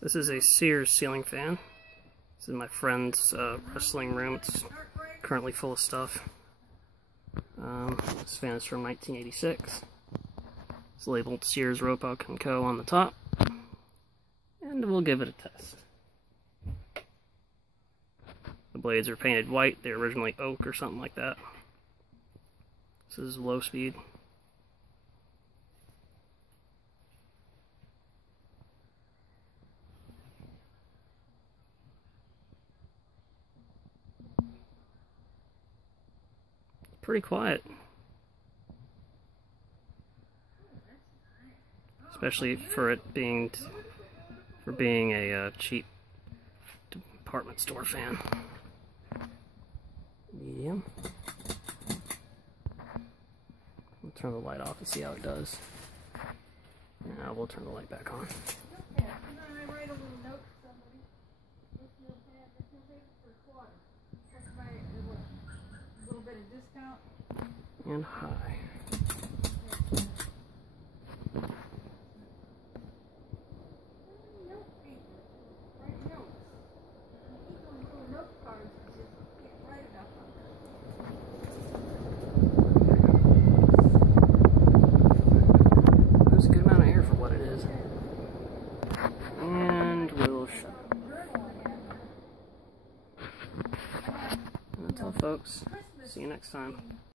This is a Sears ceiling fan. This is my friend's wrestling room. It's currently full of stuff. This fan is from 1986. It's labeled Sears Roebuck Co on the top. And we'll give it a test. The blades are painted white. They're originally oak or something like that. This is low speed. Pretty quiet, especially for it being a cheap department store fan. Medium. We'll turn the light off and see how it does. Now we'll turn the light back on. And high. There's a good amount of air for what it is. And we'll shut up. That's all, folks. See you next time.